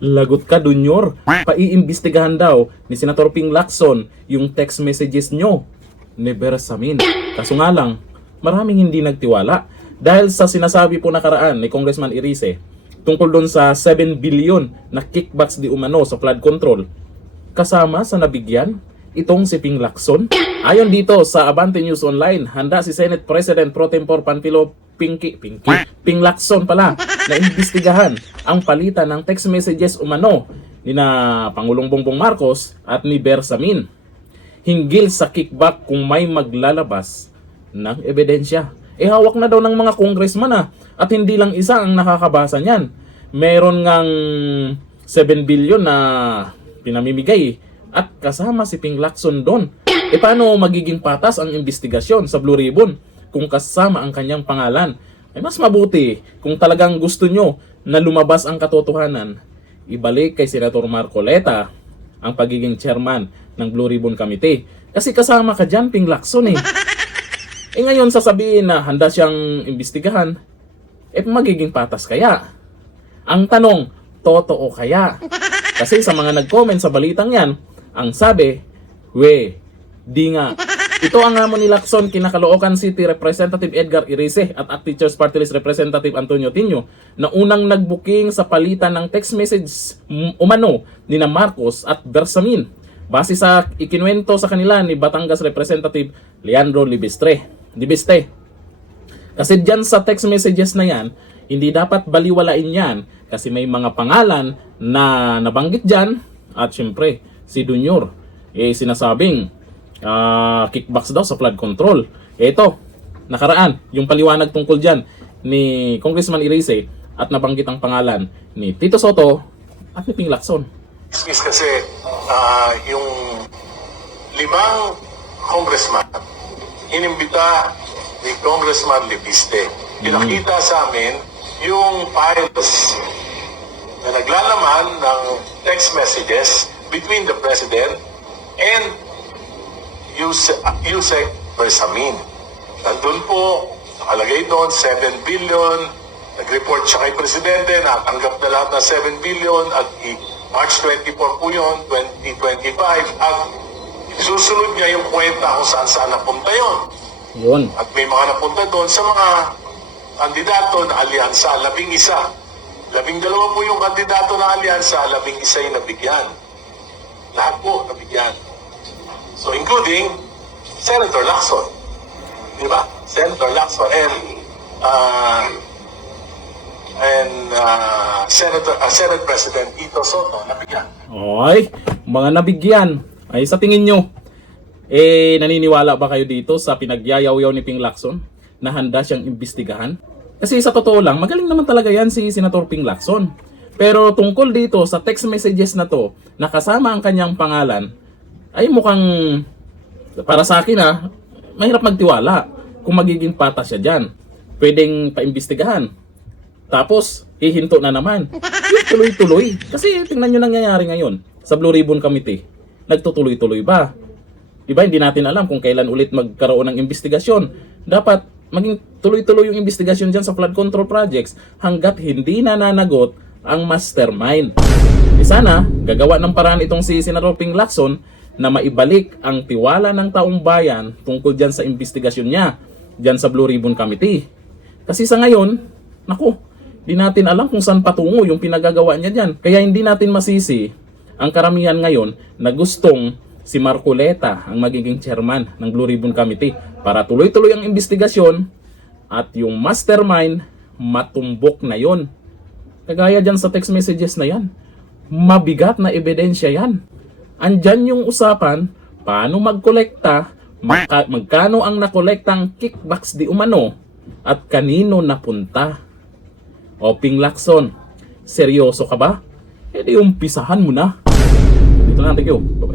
Lagot ka, Dunyor. Paiimbestigahan daw ni Senator Ping Lacson yung text messages nyo ni Bersamin. Kaso nga lang, maraming hindi nagtiwala dahil sa sinasabi po nakaraan ni Congressman Irice tungkol doon sa 7 billion na kickbacks di umano sa flood control. Kasama sa nabigyan itong si Ping Lacson. Ayon dito sa Abante News Online, handa si Senate President Pro Tempore Panfilo Ping Lacson pala na imbestigahan ang palitan ng text messages umano ni na Pangulong Bongbong Marcos at ni Bersamin hinggil sa kickback kung may maglalabas ng ebidensya. Hawak na daw ng mga congressman at hindi lang isa ang nakakabasa niyan. Meron ngang 7 billion na pinamimigay at kasama si Ping Lacson doon. Paano magiging patas ang investigasyon sa Blue Ribbon kung kasama ang kanyang pangalan? Mas mabuti kung talagang gusto nyo na lumabas ang katotohanan, ibalik kay Senator Marcoleta ang pagiging chairman ng Blue Ribbon Committee. Kasi kasama ka dyan, Ping Lacson ngayon sasabihin na handa siyang imbestigahan, magiging patas kaya? Ang tanong, totoo kaya? Kasi sa mga nag-comment sa balitang yan, ang sabi, di nga. Ito ang hamon ni Lacson kina Caloocan City Representative Edgar Irice at Teachers Party List Representative Antonio Tinio na unang nagbuking sa palitan ng text message umano ni na Marcos at Bersamin base sa ikinuwento sa kanila ni Batangas Representative Leandro Libiste. Kasi dyan sa text messages na yan, hindi dapat baliwalain yan kasi may mga pangalan na nabanggit dyan at syempre si Dunyor sinasabing kickbacks daw sa flood control. Ito, nakaraan, yung paliwanag tungkol dyan ni Congressman Irice at nabanggit ang pangalan ni Tito Soto at ni Ping Lacson. Kasi yung 5 congressman inimbita ni Congressman Libiste. Pinakita sa amin yung files na naglalaman ng text messages between the President and Yusek Bersamin. Nandun po, nakalagay doon 7 billion, nag-report siya kay Presidente, natanggap na lahat ng 7 billion at March 24 po yun, 2025 at susunod niya yung kwenta kung saan napunta yun. At may mga napunta doon sa mga kandidato na alyansa, 11. 12 po yung kandidato na alyansa, 11 yung nabigyan. Lahat po nabigyan. So including Senator Lacson. Di ba? Senator Lacson and Senate President Tito Soto nabigyan. Mga nabigyan. Sa tingin nyo, naniniwala ba kayo dito sa pinagyayaw-yaw ni Ping Lacson na handa siyang imbestigahan? Kasi sa totoo lang, magaling naman talaga yan si Senator Ping Lacson. Pero tungkol dito sa text messages na to, nakasama ang kanyang pangalan, ay mukhang, para sa akin mahirap magtiwala kung magiging patas siya dyan. Pwedeng paimbestigahan. Tapos, hihinto na naman. Tuloy-tuloy. Kasi tingnan nyo nangyayari ngayon sa Blue Ribbon Committee. Nagtutuloy-tuloy ba? Diba, hindi natin alam kung kailan ulit magkaroon ng investigasyon. Dapat maging tuloy-tuloy yung investigasyon dyan sa flood control projects hanggat hindi na nanagot ang mastermind. Sana, gagawa ng paraan itong si Senator Ping Lacson na maibalik ang tiwala ng taong bayan tungkol dyan sa investigasyon niya dyan sa Blue Ribbon Committee. Kasi sa ngayon, di natin alam kung saan patungo yung pinagagawa niya dyan. Kaya hindi natin masisi ang karamihan ngayon na gustong si Marcoleta ang magiging chairman ng Blue Ribbon Committee para tuloy-tuloy ang investigasyon at yung mastermind matumbok na yon. Kagaya dyan sa text messages na yan, mabigat na ebidensya yan. Andyan yung usapan, paano magkolekta, magkano ang nakolektang kickbacks di umano, at kanino napunta. Ping Lacson, seryoso ka ba? Di umpisahan mo na. Dito lang, thank you. Bye-bye.